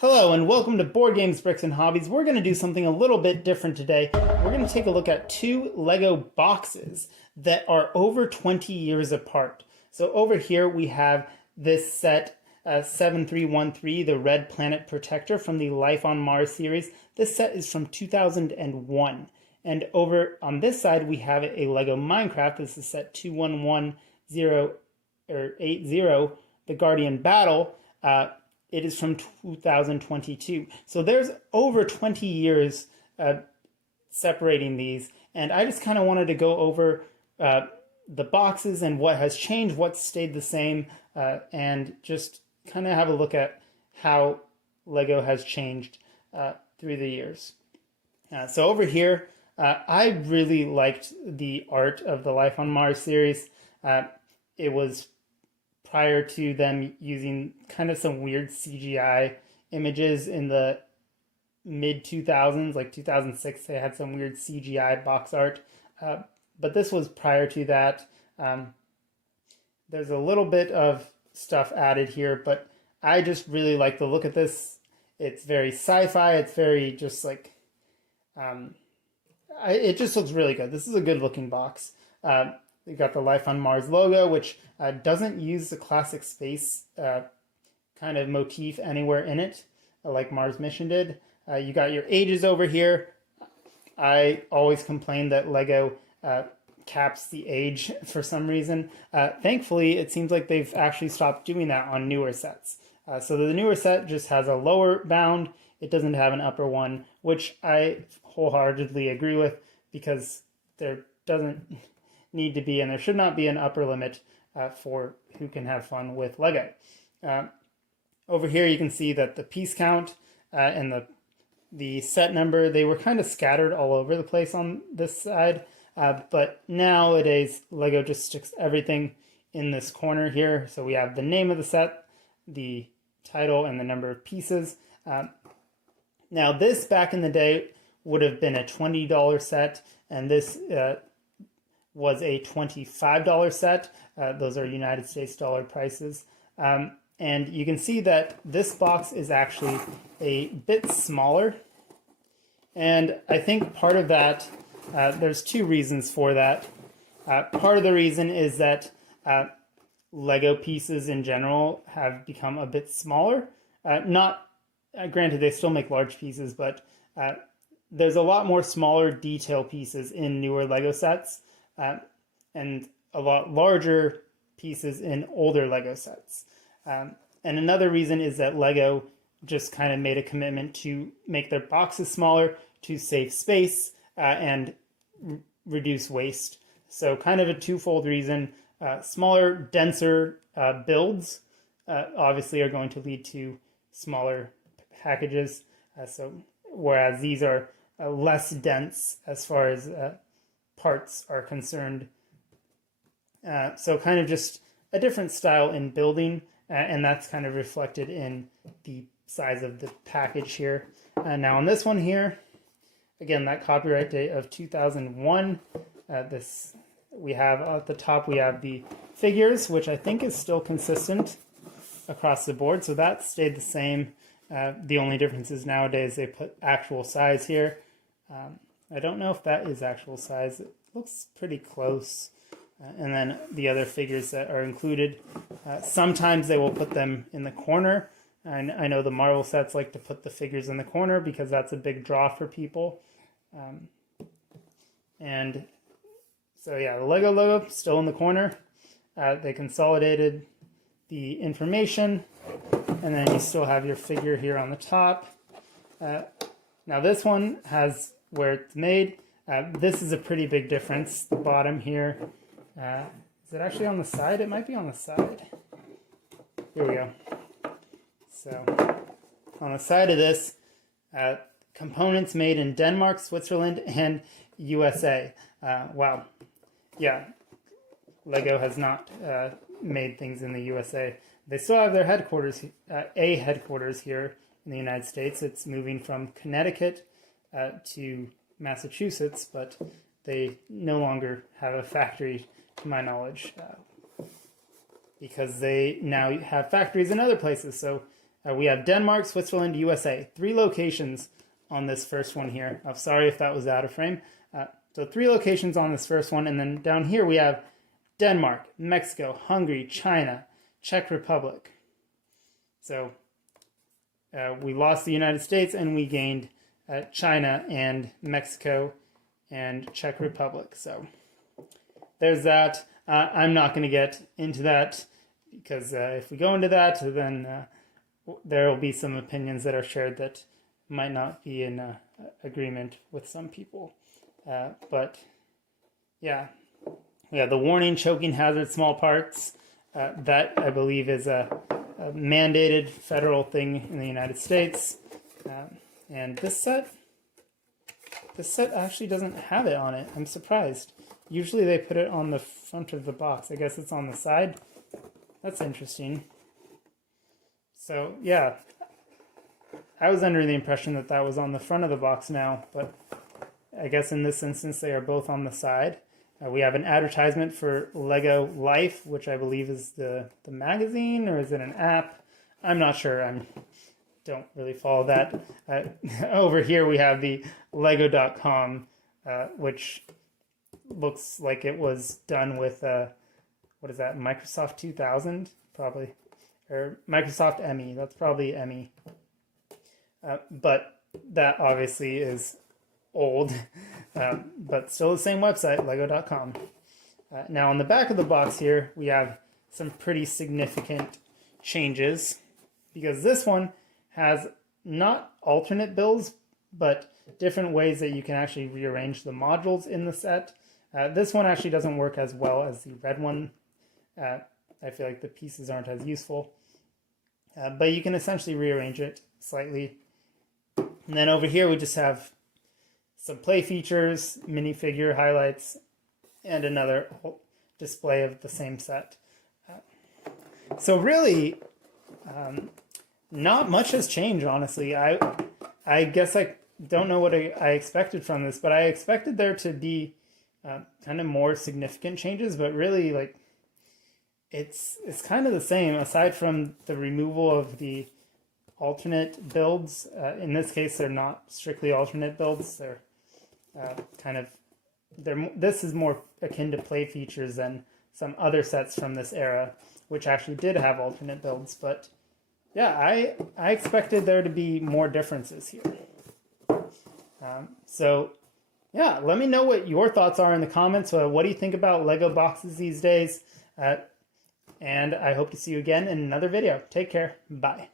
Hello and welcome to Board Games, Bricks, and Hobbies. We're going to do something a little bit different today. We're going to take a look at two Lego boxes that are over 20 years apart. So over here we have this set 7313, the Red Planet Protector from the Life on Mars series. This set is from 2001. And over on this side we have a Lego Minecraft. This is set 211080, the Guardian Battle. It is from 2022. So there's over 20 years separating these. And I just kind of wanted to go over the boxes and what has changed, what's stayed the same, and just kind of have a look at how Lego has changed through the years. So over here, I really liked the art of the Life on Mars series. It was prior to them using kind of some weird CGI images in the mid-2000s, like 2006, they had some weird CGI box art. But this was prior to that. There's a little bit of stuff added here, but I just really like the look at this. It's very sci-fi. It's very just like, it just looks really good. This is a good looking box. You got the Life on Mars logo, which doesn't use the classic space kind of motif anywhere in it, like Mars Mission did. You got your ages over here. I always complain that Lego caps the age for some reason. Thankfully, it seems like they've actually stopped doing that on newer sets. So the newer set just has a lower bound. It doesn't have an upper one, which I wholeheartedly agree with, because there doesn't need to be, and there should not be, an upper limit for who can have fun with Lego. Over here you can see that the piece count and the set number, they were kind of scattered all over the place on this side, but nowadays Lego just sticks everything in this corner here. So we have the name of the set, the title, and the number of pieces. Now this, back in the day, would have been a $20 set, and this was a $25 set. Those are United States dollar prices. And you can see that this box is actually a bit smaller. And I think part of that, there's two reasons for that. Part of the reason is that Lego pieces in general have become a bit smaller. Granted, they still make large pieces, but there's a lot more smaller detail pieces in newer Lego sets. And a lot larger pieces in older Lego sets. And another reason is that Lego just kind of made a commitment to make their boxes smaller to save space and reduce waste. So kind of a twofold reason. Smaller, denser builds obviously are going to lead to smaller packages. So whereas these are less dense as far as parts are concerned. So kind of just a different style in building, and that's kind of reflected in the size of the package here. Now on this one here, again, that copyright date of 2001, we have at the top, we have the figures, which I think is still consistent across the board, so that stayed the same. The only difference is nowadays they put actual size here. I don't know if that is actual size. It looks pretty close. And then the other figures that are included, sometimes they will put them in the corner. And I know the Marvel sets like to put the figures in the corner because that's a big draw for people. And so yeah, the Lego logo still in the corner. They consolidated the information, and then you still have your figure here on the top. Now this one has where it's made. This is a pretty big difference. The bottom here, is it actually on the side? It might be on the side. Here we go. So on the side of this, components made in Denmark, Switzerland, and USA. Wow. Yeah, Lego has not made things in the USA. They still have their headquarters, headquarters here in the United States. It's moving from Connecticut to Massachusetts, but they no longer have a factory, to my knowledge, because they now have factories in other places. So We have Denmark, Switzerland, USA. 3 locations on this first one here. I'm sorry if that was out of frame. So 3 locations on this first one, and then down here we have Denmark, Mexico, Hungary, China, Czech Republic. So we lost the United States and we gained China and Mexico and Czech Republic. So there's that. I'm not going to get into that because if we go into that, then there will be some opinions that are shared that might not be in agreement with some people. But yeah, the warning, choking hazard, small parts, that I believe is a mandated federal thing in the United States. And this set actually doesn't have it on it. I'm surprised. Usually they put it on the front of the box. I guess it's on the side. That's interesting. So yeah, I was under the impression that that was on the front of the box now, but I guess in this instance they are both on the side. We have an advertisement for Lego Life, which I believe is the magazine, or is it an app? I'm not sure. I don't really follow that. Over here we have the Lego.com, which looks like it was done with, what is that, Microsoft 2000? Probably. Or Microsoft ME. That's probably ME. But that obviously is old, but still the same website, lego.com. Now on the back of the box here, we have some pretty significant changes, because this one has not alternate builds, but different ways that you can actually rearrange the modules in the set. This one actually doesn't work as well as the red one. I feel like the pieces aren't as useful, but you can essentially rearrange it slightly. And then over here we just have some play features, minifigure highlights, and another display of the same set. So really, not much has changed, honestly. I guess I don't know what I expected from this, but I expected there to be kind of more significant changes, but really, like, it's kind of the same, aside from the removal of the alternate builds. In this case, they're not strictly alternate builds. They're this is more akin to play features than some other sets from this era, which actually did have alternate builds. But yeah, I expected there to be more differences here. So yeah, let me know what your thoughts are in the comments. What do you think about Lego boxes these days? And I hope to see you again in another video. Take care. Bye.